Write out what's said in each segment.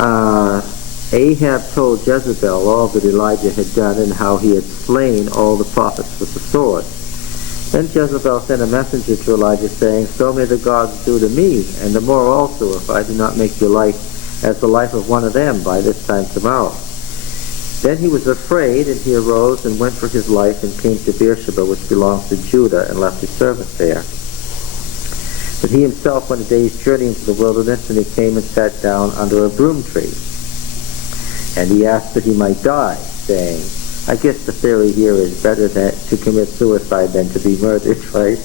Ahab told Jezebel all that Elijah had done and how he had slain all the prophets with the sword. Then Jezebel sent a messenger to Elijah, saying, "So may the gods do to me, and the more also, if I do not make your life as the life of one of them by this time tomorrow." Then he was afraid, and he arose and went for his life and came to Beersheba, which belongs to Judah, and left his servant there. But he himself went a day's journey into the wilderness, and he came and sat down under a broom tree. And he asked that he might die, saying, I guess the theory here is better to commit suicide than to be murdered, right?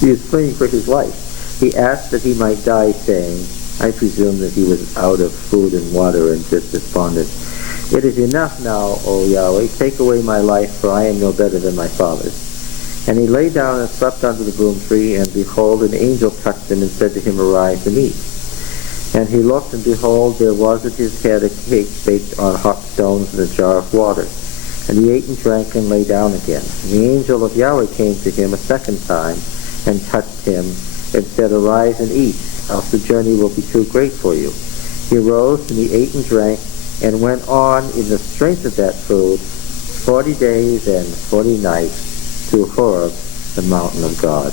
He was fleeing for his life. He asked that he might die, saying, I presume that he was out of food and water and just despondent. It is enough now, O Yahweh, take away my life, for I am no better than my fathers. And he lay down and slept under the broom tree, and behold, an angel touched him and said to him, Arise and eat. And he looked, and behold, there was at his head a cake baked on hot stones and a jar of water. And he ate and drank and lay down again. And the angel of Yahweh came to him a second time and touched him and said, Arise and eat, else the journey will be too great for you. He arose and he ate and drank and went on in the strength of that food 40 days and 40 nights to Horeb, the mountain of God.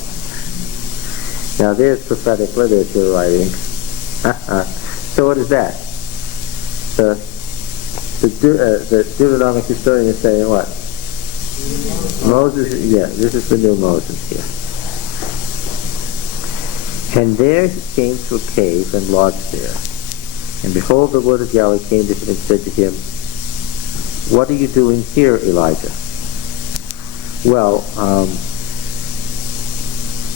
Now there's prophetic literature writing. So what is that? The Deuteronomic historian is saying what? Moses, yeah, this is the new Moses here. And there he came to a cave and lodged there. And behold, the word of Yahweh came to him and said to him, What are you doing here, Elijah? Well,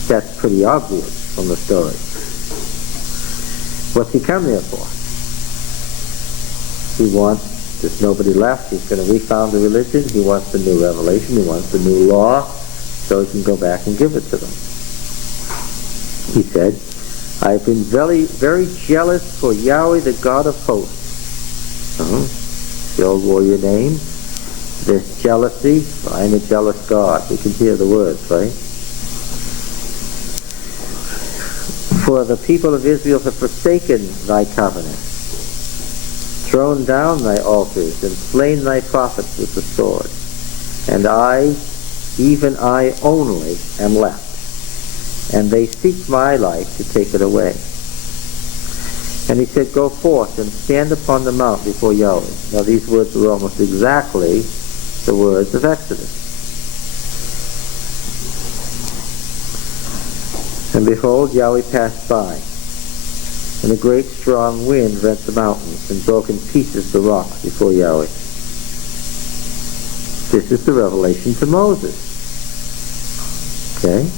that's pretty obvious from the story. What's he come there for? There's nobody left. He's going to refound the religion. He wants the new revelation. He wants the new law, so he can go back and give it to them. He said, I've been very, very jealous for Yahweh, the God of hosts. The old warrior name. This jealousy, I'm a jealous God. We can hear the words, right? For the people of Israel have forsaken thy covenant, thrown down thy altars, and slain thy prophets with the sword. And I, even I only, am left. And they seek my life to take it away. And he said, Go forth and stand upon the mount before Yahweh. Now these words were almost exactly the words of Exodus. And behold, Yahweh passed by, and a great strong wind rent the mountains and broke in pieces the rocks before Yahweh. This is the revelation to Moses. Okay?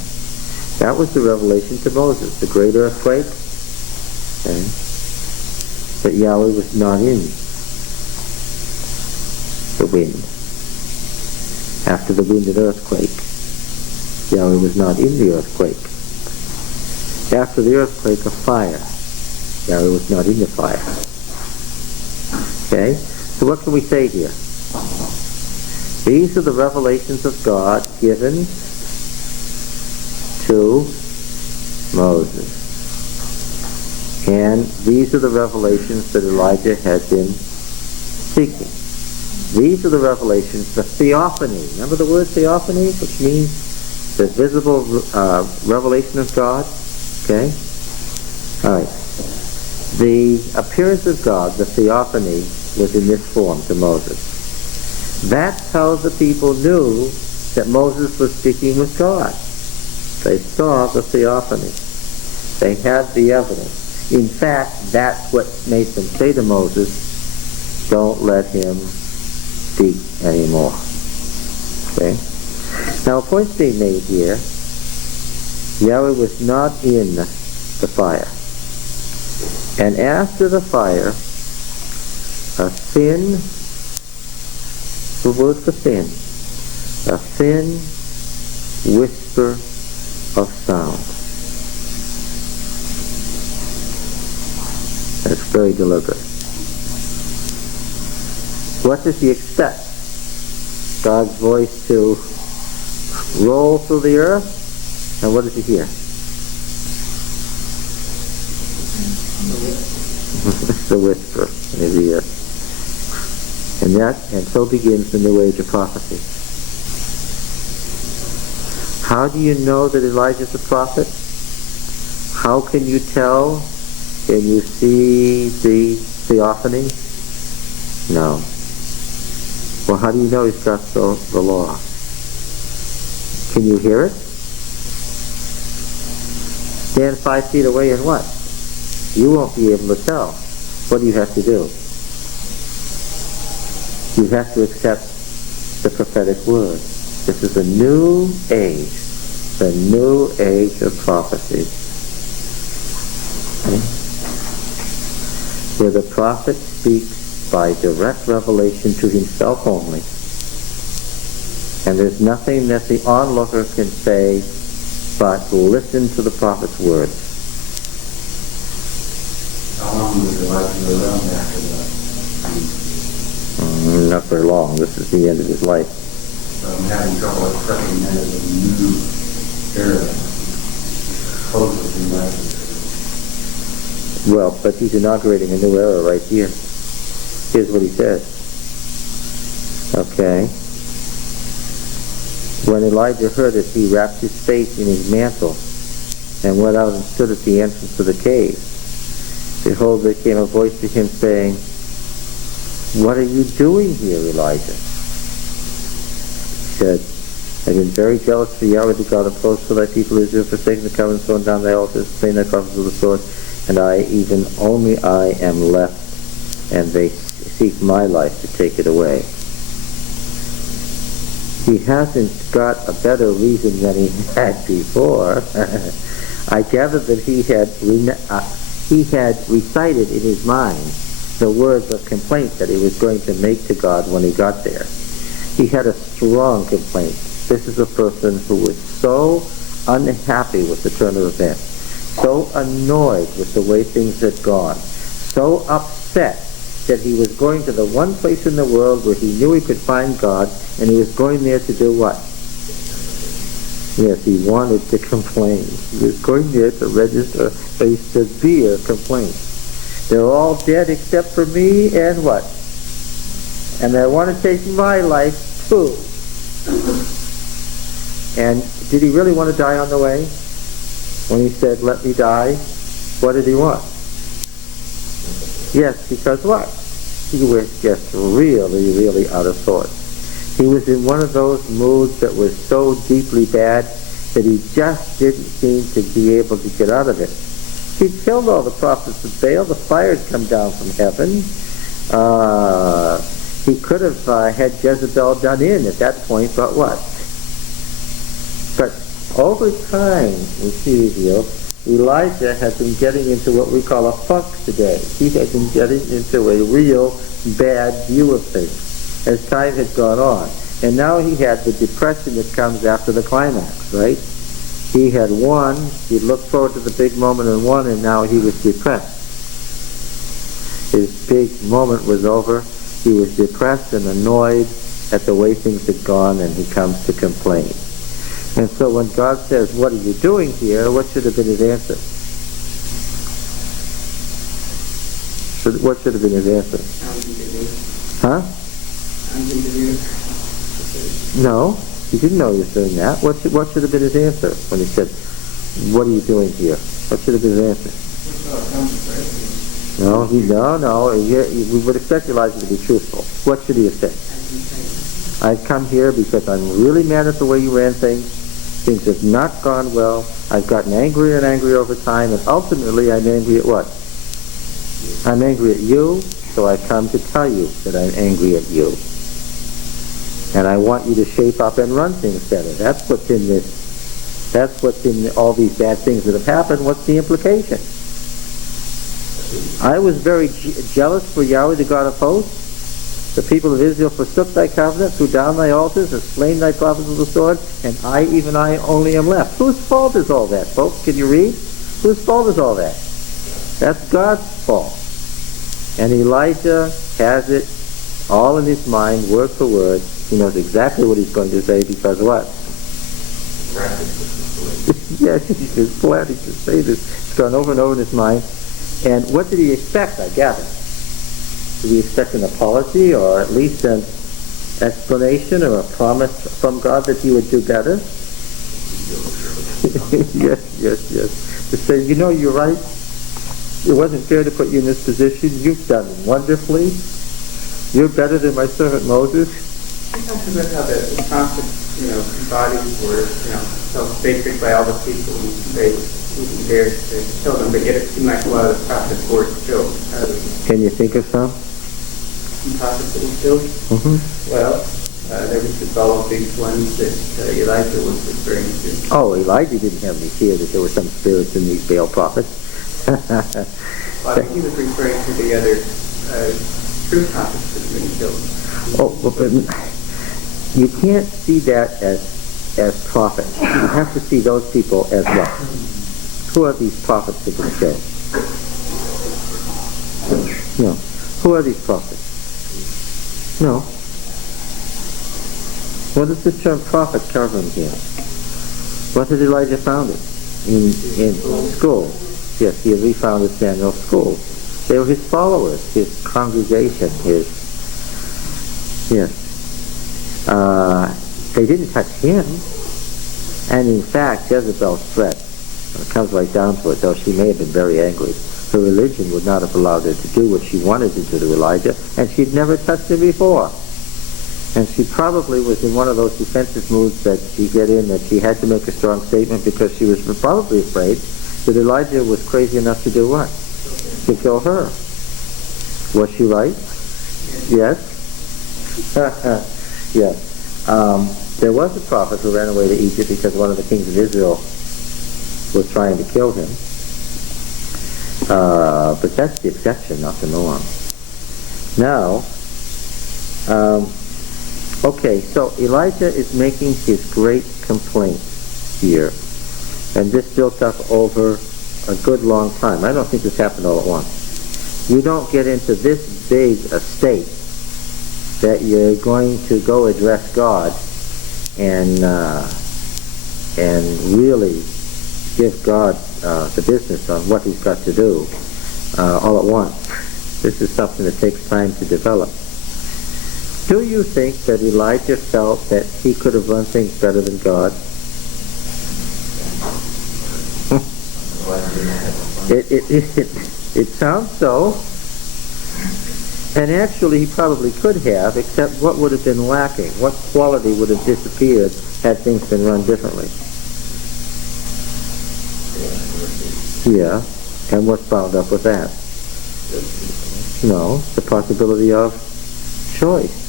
That was the revelation to Moses, the great earthquake, okay, that Yahweh was not in the wind. After the wind and earthquake, Yahweh was not in the earthquake. After the earthquake, a fire. Yahweh was not in the fire. Okay? So what can we say here? These are the revelations of God given to Moses. And these are the revelations that Elijah had been seeking. These are the revelations, the theophany. Remember the word theophany, which means the visible revelation of God? Okay? All right. The appearance of God, the theophany, was in this form to Moses. That's how the people knew that Moses was speaking with God. They saw the theophany. They had the evidence. In fact, that's what made them say to Moses, don't let him speak anymore. Okay? Now, a point's being made here. Yahweh was not in the fire. And after the fire, a thin, the word for thin, a thin whisper of sound. That's very deliberate. What does he expect? God's voice to roll through the earth? And what does he hear? The whisper in his ear. And so begins the new age of prophecy. How do you know that Elijah's a prophet? How can you tell? Can you see the theophany? No. Well, how do you know he's got the law? Can you hear it? Stand 5 feet away and what? You won't be able to tell. What do you have to do? You have to accept the prophetic word. This is a new age. The new age of prophecy. Okay? Where the prophet speaks by direct revelation to himself only. And there's nothing that the onlooker can say but listen to the prophet's words. How long was Elijah around after that? Not very long. This is the end of his life. So I'm having trouble accepting that as a new era. Close with Elijah. Well, but he's inaugurating a new era right here. Here's what he says. Okay. When Elijah heard it, he wrapped his face in his mantle and went out and stood at the entrance of the cave. Behold, there came a voice to him saying, "What are you doing here, Elijah?" He said, "I've been very jealous for Yahweh, the God of hosts, for thy people Israel, forsaken the covenant, thrown down thy altars, slain thy prophets with the sword, and only I am left, and they seek my life to take it away." He hasn't got a better reason than he had before. I gather that he had recited in his mind the words of complaint that he was going to make to God when he got there. He had a strong complaint. This is a person who was so unhappy with the turn of events, so annoyed with the way things had gone, so upset that he was going to the one place in the world where he knew he could find God, and he was going there to do what? Yes, he wanted to complain. He was going there to register a severe complaint. They're all dead except for me, and what? And they want to take my life too. And did he really want to die on the way? When he said, "Let me die," what did he want? Yes, because what? He was just really, really out of sorts. He was in one of those moods that was so deeply bad that he just didn't seem to be able to get out of it. He'd killed all the prophets of Baal. The fire had come down from heaven. He could have had Jezebel done in at that point, but what? But over time, we see here, Elijah has been getting into what we call a funk today. He has been getting into a real bad view of things as time had gone on. And now he had the depression that comes after the climax, right? He had won, he looked forward to the big moment and won, and now he was depressed. His big moment was over. He was depressed and annoyed at the way things had gone, and he comes to complain. And so when God says, "What are you doing here?" what should have been his answer? What should have been his answer? Huh? No, he didn't know he was doing that. What should have been his answer when he said, "What are you doing here?" What should have been his answer? No. We would expect Elijah to be truthful. What should he have said? "I've come here because I'm really mad at the way you ran things. Things have not gone well. I've gotten angrier and angrier over time, and ultimately I'm angry at what? I'm angry at you, so I've come to tell you that I'm angry at you. And I want you to shape up and run things better." That's what's in this. That's what's in all these bad things that have happened. What's the implication? I was very jealous for Yahweh, the God of hosts. The people of Israel forsook thy covenant, threw down thy altars, and slain thy prophets with the sword, and I, even I, only am left. Whose fault is all that, folks? Can you read? Whose fault is all that? That's God's fault. And Elijah has it all in his mind, word for word. He knows exactly what he's going to say, because what? Yes, he's planning to say this. It's gone over and over in his mind. And what did he expect, I gather? Did he expect an apology, or at least an explanation or a promise from God that he would do better? Yes. To say, you're right. It wasn't fair to put you in this position. You've done wonderfully. You're better than my servant Moses. I talked about how the prophets, bodies were, held sacred by all the people, and they wouldn't dare to kill them, but yet it seemed like a lot of the prophets were killed. Can you think of some? Prophets that were killed? Mm-hmm. Well, there was all of these ones that Elijah was referring to. Oh, Elijah didn't have any fear that there were some spirits in these Baal prophets. Well, he was referring to the other true prophets that had been killed. Oh, but you can't see that as prophets. You have to see those people as what? Who are these prophets that have been killed? No. Who are these prophets? No. What does the term prophet cover in here? What had Elijah founded? In school. Yes, he had refounded Samuel's school. They were his followers, his congregation, they didn't touch him. And in fact, Jezebel's threat, when it comes right down to it, though she may have been very angry, her religion would not have allowed her to do what she wanted to do to Elijah, and she'd never touched him before. And she probably was in one of those defensive moods that she get in, that she had to make a strong statement because she was probably afraid that Elijah was crazy enough to do what? To kill her. Was she right? Yes? Yes. There was a prophet who ran away to Egypt because one of the kings of Israel was trying to kill him. But that's the exception, not the norm. Now, okay, so Elijah is making his great complaint here. And this built up over a good long time. I don't think this happened all at once. You don't get into this big a state that you're going to go address God and really give God the business on what he's got to do all at once. This is something that takes time to develop. Do you think that Elijah felt that he could have run things better than God? It sounds so. And actually he probably could have, except what would have been lacking? What quality would have disappeared had things been run differently? Yeah. And what's bound up with that? No, the possibility of choice.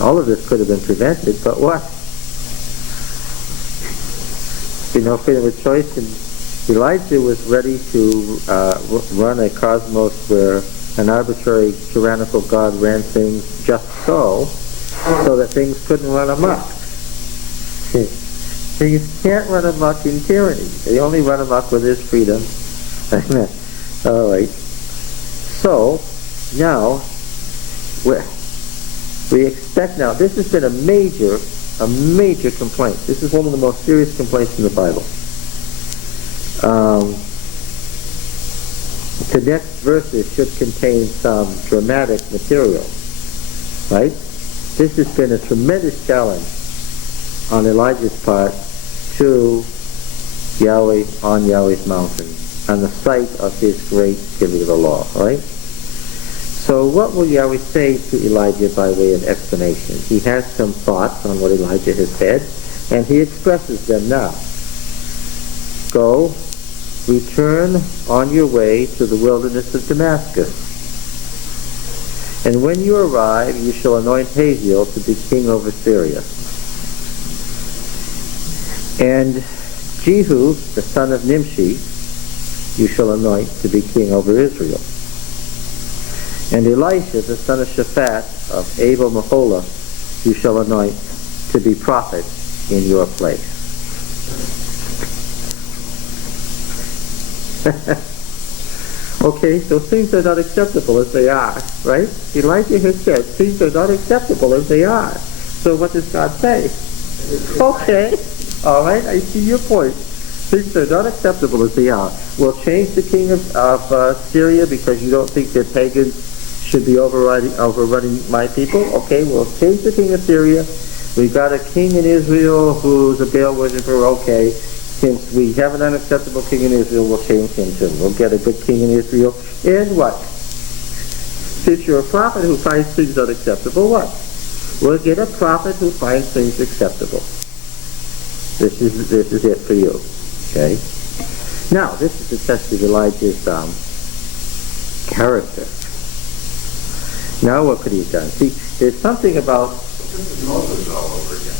All of this could have been prevented, but what? Freedom of choice. And Elijah was ready to run a cosmos where an arbitrary tyrannical God ran things just so that things couldn't run amok. Things can't run amok in tyranny. They only run amok with his freedom. All right. So now we expect now. This has been a major complaint. This is one of the most serious complaints in the Bible. The next verses should contain some dramatic material, right? This has been a tremendous challenge on Elijah's part to Yahweh on Yahweh's mountain, on the site of his great giving of the law, right? So what will Yahweh say to Elijah by way of explanation? He has some thoughts on what Elijah has said, and he expresses them now. Go, return on your way to the wilderness of Damascus. And when you arrive, you shall anoint Hazael to be king over Syria. And Jehu, the son of Nimshi, you shall anoint to be king over Israel. And Elisha, the son of Shaphat of Abel Meholah, you shall anoint to be prophet in your place. Okay, so things are not acceptable as they are, right? Elijah has said things are not acceptable as they are. So what does God say? Okay, all right, I see your point. Things are not acceptable as they are. We'll change the king of Syria because you don't think that pagans should be overrunning my people. Okay, we'll change the king of Syria. We've got a king in Israel who's a Baal worshiper. Okay, since we have an unacceptable king in Israel, we'll change him too. We'll get a good king in Israel. And what? Since you're a prophet who finds things unacceptable, what? We'll get a prophet who finds things acceptable. This is it for you. Okay? Now, this is the test of Elijah's character. Now what could he have done? See, there's something about... This is Moses all over again.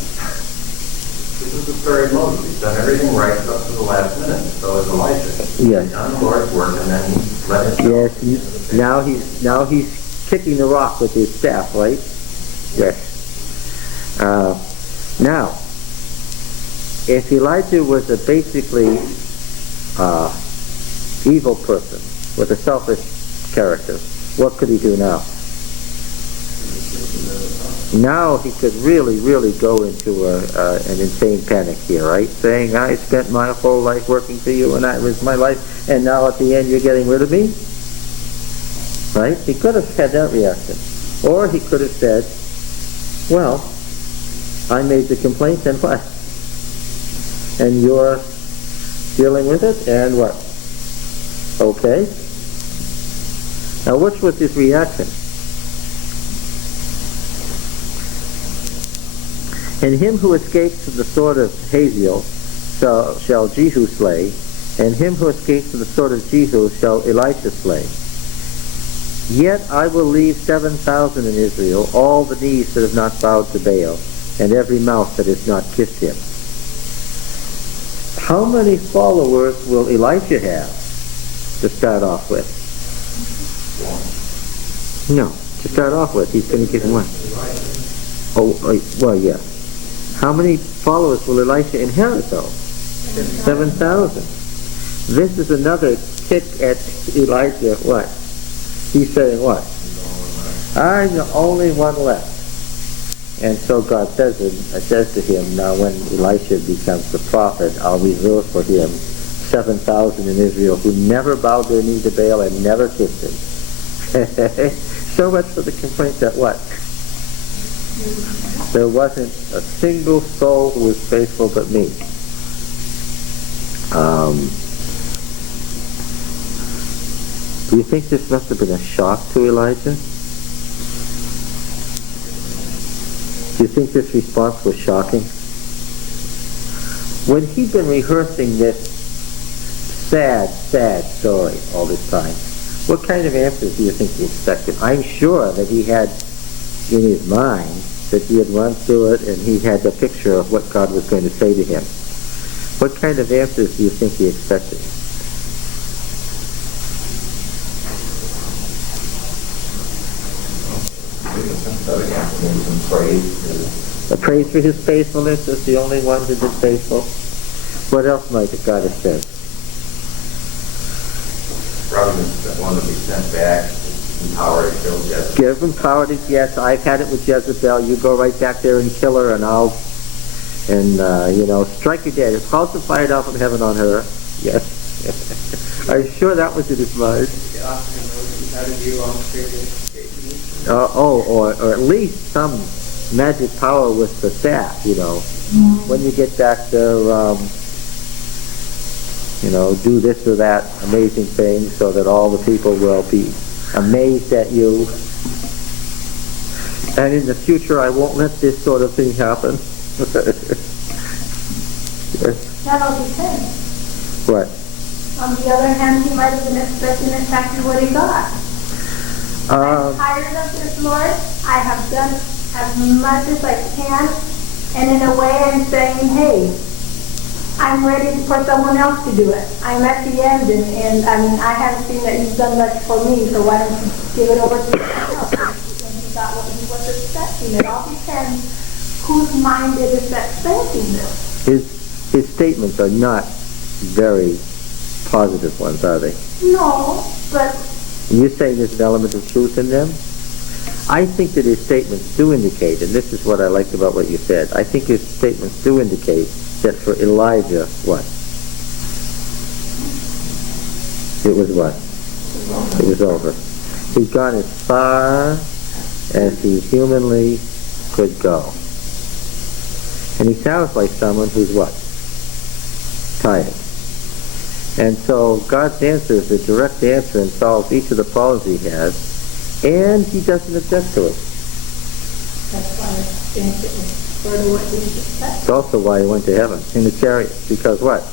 This is the story of Moses. He's done everything right up to the last minute. So is Elijah. Yes. He's done the Lord's work and then he let himself... Yes, now he's kicking the rock with his staff, right? Yes. Now, if Elijah was a basically evil person with a selfish character, what could he do now? Now he could really, really go into an insane panic here, right? Saying, I spent my whole life working for you and I was my life, and now at the end you're getting rid of me? Right? He could have had that reaction. Or he could have said, well, I made the complaint and what? And you're dealing with it, and what? Okay. Now which was his reaction? And him who escapes from the sword of Hazael shall Jehu slay, and him who escapes from the sword of Jehu shall Elisha slay. Yet I will leave 7,000 in Israel, all the knees that have not bowed to Baal, and every mouth that has not kissed him. How many followers will Elisha have to start off with? No, to start off with, he's going to give him one. Oh, well, yeah. How many followers will Elisha inherit, though? 7,000. This is another kick at Elijah. What? He's saying what? I'm the only one left. And so God says to him, now when Elisha becomes the prophet, I'll reserve for him 7,000 in Israel who never bowed their knee to Baal and never kissed him. So much for the complaint that what? There wasn't a single soul who was faithful but me. Do you think this must have been a shock to Elijah? Do you think this response was shocking? When he'd been rehearsing this sad, sad story all this time, what kind of answers do you think he expected? I'm sure that he had in his mind that he had run through it and he had a picture of what God was going to say to him. What kind of answers do you think he expected? A praise for his faithfulness as the only one who is faithful. What else might God have said? Probably one to be sent back, empowered to kill Jezebel. Give him power to, yes, I've had it with Jezebel. You go right back there and kill her, and I'll, strike her dead. It's house of fire down from heaven on her. Yes. I'm sure that was in his mind. Or at least some magic power with the staff, When you get back there, do this or that amazing thing so that all the people will be amazed at you. And in the future, I won't let this sort of thing happen. That all depends. What? On the other hand, he might have been expecting exactly what he got. I'm tired of this, Lord. I have done as much as I can, and in a way I'm saying, hey, I'm ready for someone else to do it. I'm at the end, and I haven't seen that you've done much for me, so why don't you give it over to someone else? And he got what he was expecting. It all depends whose mind it is that's thinking this. His statements are not very positive ones, are they? No, but... You're saying there's an element of truth in them? I think that his statements do indicate, and this is what I liked about what you said, I think his statements do indicate that for Elijah, what? it was what? It was over. He'd gone as far as he humanly could go. And he sounds like someone who's what? Tired. And so God's answer is a direct answer and solves each of the problems he has, and he doesn't object to it. That's why I think it was sort of what he said. It's also why he went to heaven in the chariot. Because what?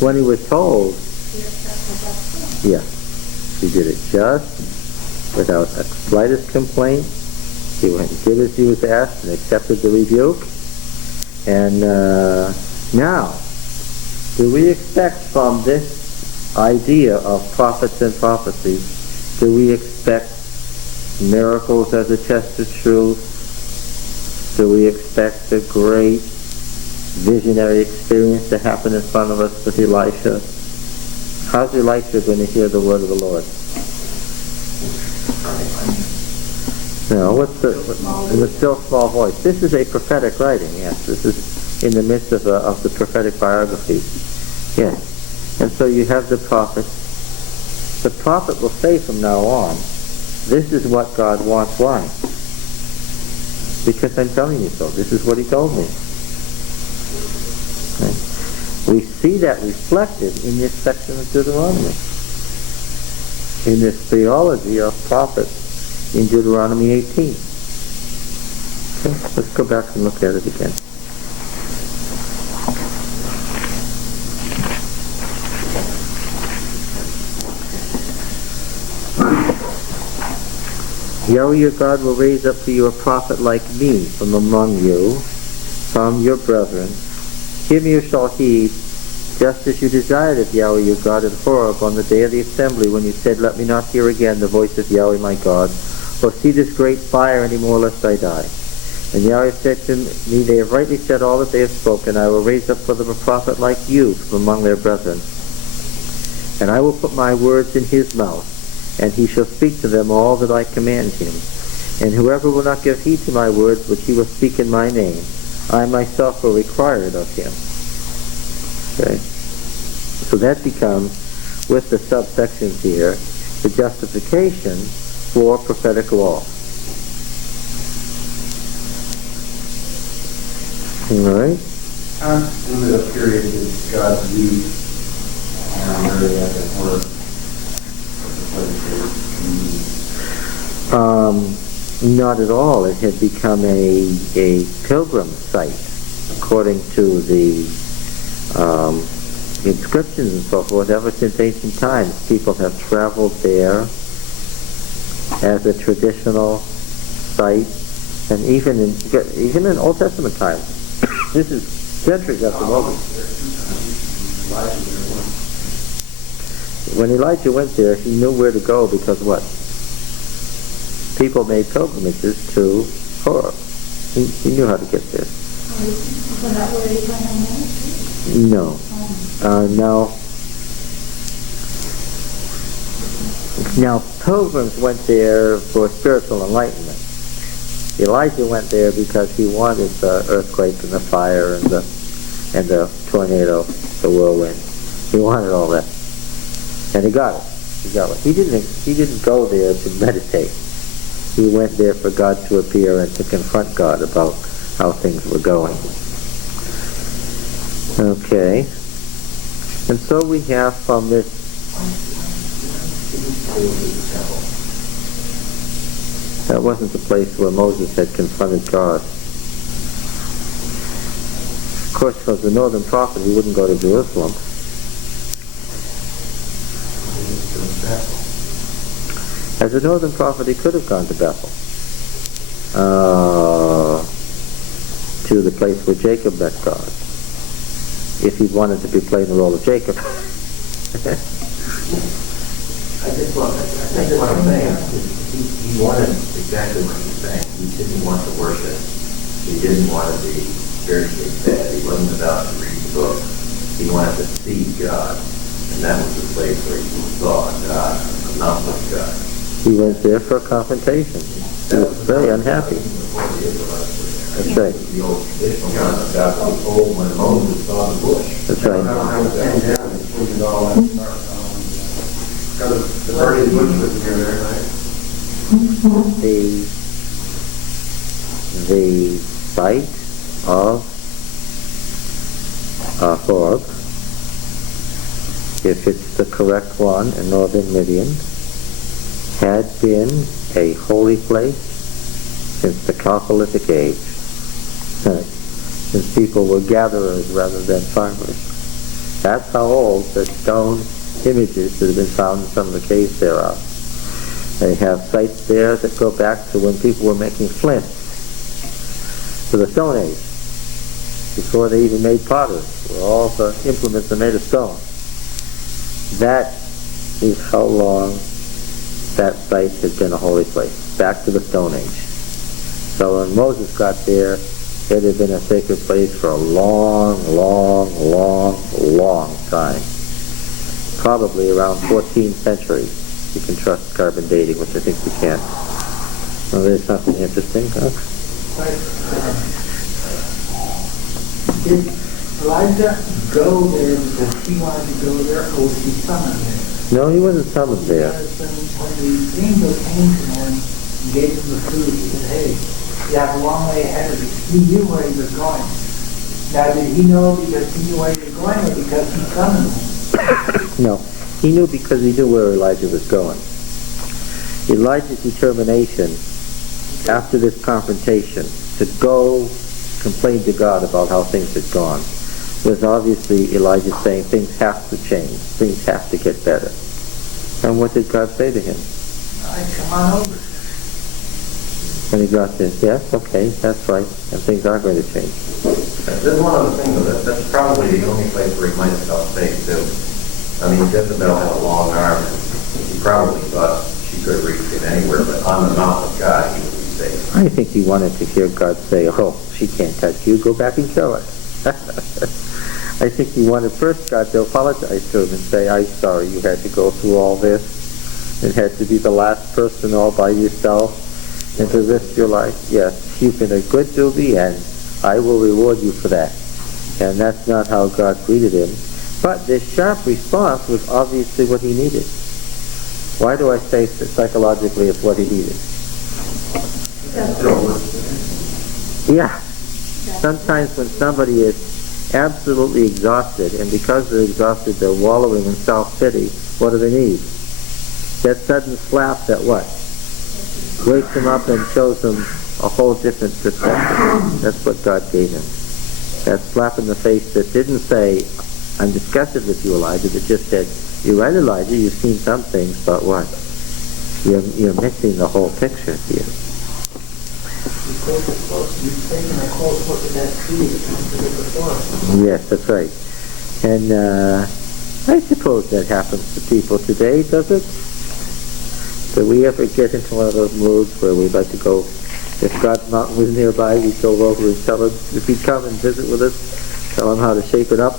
When he was told, yeah, he did it just without a slightest complaint. He went and did as he was asked and accepted the rebuke. And now, do we expect from this idea of prophets and prophecy, do we expect miracles as a test of truth? Do we expect a great visionary experience to happen in front of us with Elisha? How's Elisha going to hear the word of the Lord? No, what's in the still small voice? This is a prophetic writing, yes. This is in the midst of the prophetic biography. Yes. And so you have the prophet. The prophet will say from now on, this is what God wants. Why? Because I'm telling you so. This is what he told me. Okay. We see that reflected in this section of Deuteronomy. In this theology of prophets in Deuteronomy 18. Okay, let's go back and look at it again. Yahweh your God will raise up for you a prophet like me from among you, from your brethren. Him you shall heed, just as you desired of Yahweh your God at Horeb on the day of the assembly, when you said, let me not hear again the voice of Yahweh my God, or see this great fire any more, lest I die. And Yahweh said to me, they have rightly said all that they have spoken. I will raise up for them a prophet like you from among their brethren. And I will put my words in his mouth, and he shall speak to them all that I command him. And whoever will not give heed to my words, which he will speak in my name, I myself will require it of him. Okay? So that becomes, with the subsections here, the justification for prophetic law. All right? In the period that God used Mary at the word. Not at all. It had become a pilgrim site, according to the inscriptions and so forth. Ever since ancient times, people have traveled there as a traditional site, and even in Old Testament times. This is centuries after Moses. When Elijah went there, he knew where to go because what? People made pilgrimages to Horeb. He knew how to get there. So that where he went on No. Now, pilgrims went there for spiritual enlightenment. Elijah went there because he wanted the earthquake and the fire and the tornado, the whirlwind. He wanted all that. And he got it. He didn't go there to meditate. He went there for God to appear and to confront God about how things were going. Okay. And so we have from this... That wasn't the place where Moses had confronted God. Of course, because the northern prophet, he wouldn't go to Jerusalem. As a northern prophet, he could have gone to Bethel, to the place where Jacob met God, if he wanted to be playing the role of Jacob. I think what I'm saying is he wanted exactly what he's saying. He didn't want to worship. He didn't want to be spiritually fed. He wasn't about to read the book. He wanted to see God, and that was the place where he saw God, not like God. He went there for a confrontation. He was very unhappy. That's right. The old traditional God about was told when Moses saw the bush. That's right. Because the burning bush was near there, right? The site of Horeb, if it's the correct one in northern Midian, had been a holy place since the Chalcolithic age, since people were gatherers rather than farmers. That's how old the stone images that have been found in some of the caves there are. They have sites there that go back to when people were making flint, to the Stone Age, before they even made pottery, where all the implements are made of stone. That is how long that site has been a holy place, back to the Stone Age. So when Moses got there, it had been a sacred place for a long, long, long, long time. Probably around 14th century. You can trust carbon dating, which I think we can. Well, there's something interesting, huh? Did Elijah go there because he wanted to go there, or was he summoned there? No, he wasn't summoned there. Because when the angel came to him and gave him the food, he said, hey, you have a long way ahead of you. He knew where he was going. Now, did he know because he knew where he was going, or because he summoned him? No, he knew because he knew where Elijah was going. Elijah's determination after this confrontation to go complain to God about how things had gone was obviously Elijah saying things have to change, things have to get better. And what did God say to him? All right, come on over. When he got this, yes, okay, that's right, and things are going to change. There's one other thing, though. That's probably the only place where he might have felt safe, too. I mean, Jezebel had a long arm, and he probably thought she could reach him anywhere, but on the mountain of God, he would be safe. I think he wanted to hear God say, oh, she can't touch you, go back and kill her. I think he wanted first God to apologize to him and say, I'm sorry you had to go through all this. It had to be the last person all by yourself and to risk your life. Yes, you've been a good to me, and I will reward you for that. And that's not how God greeted him. But this sharp response was obviously what he needed. Why do I say psychologically it's what he needed? Yeah. Sometimes when somebody is absolutely exhausted, and because they're exhausted, they're wallowing in self-pity, what do they need? That sudden slap that what? Wakes them up and shows them a whole different perspective. That's what God gave him. That slap in the face that didn't say, I'm disgusted with you, Elijah, that just said, you're right, Elijah, you've seen some things, but what? You're missing the whole picture here. You've taken a close look at that tree that comes to the forest. Yes, that's right. And I suppose that happens to people today, does it? Do we ever get into one of those moods where we'd like to go, if God's mountain was nearby, we'd go over and tell him, if he'd come and visit with us, tell him how to shape it up?